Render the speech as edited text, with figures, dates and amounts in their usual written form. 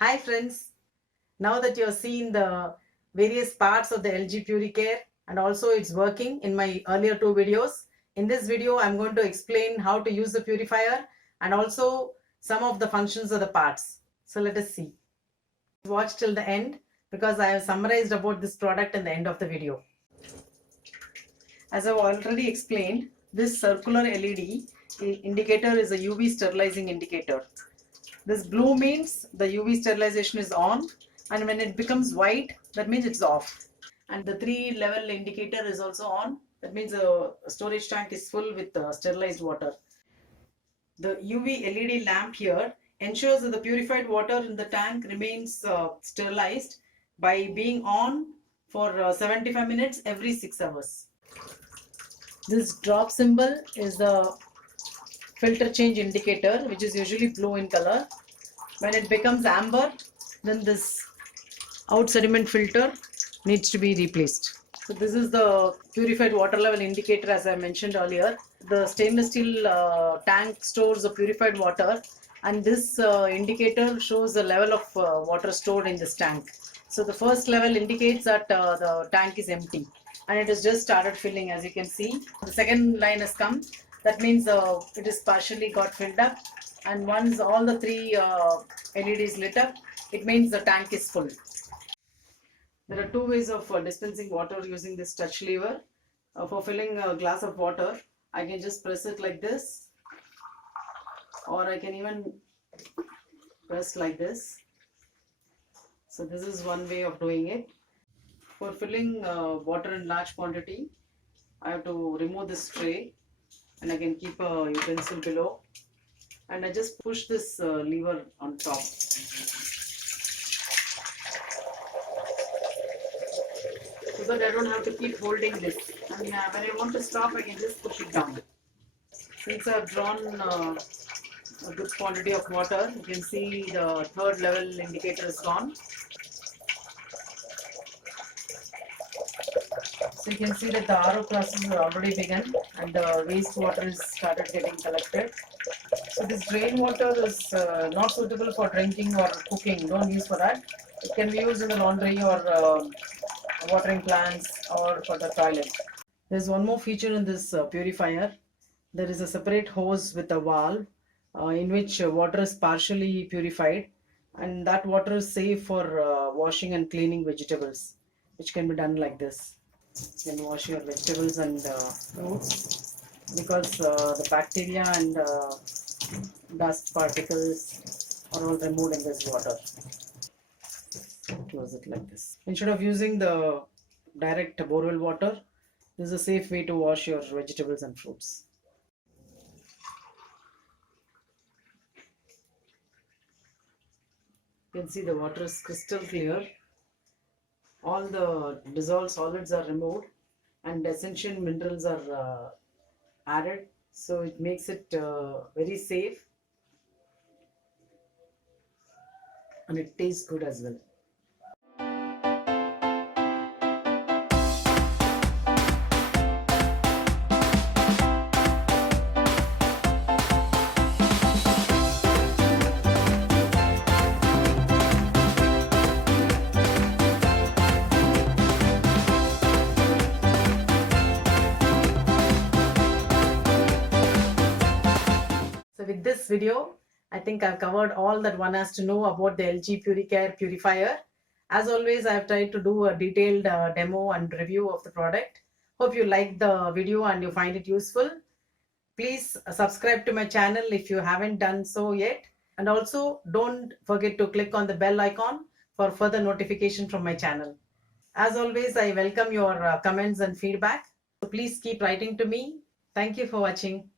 Hi friends, now that you have seen the various parts of the LG Puricare and also it's working in my earlier two videos, in this video I'm going to explain how to use the purifier and also some of the functions of the parts. So let us see. Watch till the end because I have summarized about this product in the end of the video. As I've already explained, this circular LED indicator is a UV sterilizing indicator. This blue means the UV sterilization is on, and when it becomes white, that means it's off. And the 3-level indicator is also on. That means the storage tank is full with sterilized water. The UV LED lamp here ensures that the purified water in the tank remains sterilized by being on for 75 minutes every 6 hours. This drop symbol is the filter change indicator, which is usually blue in color. When it becomes amber, then this out sediment filter needs to be replaced. So this is the purified water level indicator, as I mentioned earlier. The stainless steel tank stores the purified water, and this indicator shows the level of water stored in this tank. So the first level indicates that the tank is empty and it has just started filling. As you can see, the second line has come. That means it is partially got filled up, and once all the three LEDs lit up, it means the tank is full. There are two ways of dispensing water using this touch lever. For filling a glass of water, I can just press it like this, or I can even press like this. So this is one way of doing it. For filling water in large quantity, I have to remove this tray and I can keep a utensil below, and I just push this lever on top. So that I don't have to keep holding this, and when I want to stop, I can just push it down. Since I have drawn a good quantity of water, you can see the third level indicator is gone. So you can see that the RO process has already begun and the wastewater is started getting collected. So this drain water is not suitable for drinking or cooking. Don't use for that. It can be used in the laundry or watering plants or for the toilet. There's one more feature in this purifier. There is a separate hose with a valve in which water is partially purified, and that water is safe for washing and cleaning vegetables, which can be done like this. You can wash your vegetables and fruits because the bacteria and dust particles are all removed in this water. Close it like this. Instead of using the direct borewell water, this is a safe way to wash your vegetables and fruits. You can see the water is crystal clear. All the dissolved solids are removed and essential minerals are added, so it makes it very safe, and it tastes good as well. So with this video, I think I've covered all that one has to know about the LG Puricare purifier. As always, I've tried to do a detailed demo and review of the product. Hope you liked the video and you find it useful. Please subscribe to my channel if you haven't done so yet. And also don't forget to click on the bell icon for further notification from my channel. As always, I welcome your comments and feedback. So please keep writing to me. Thank you for watching.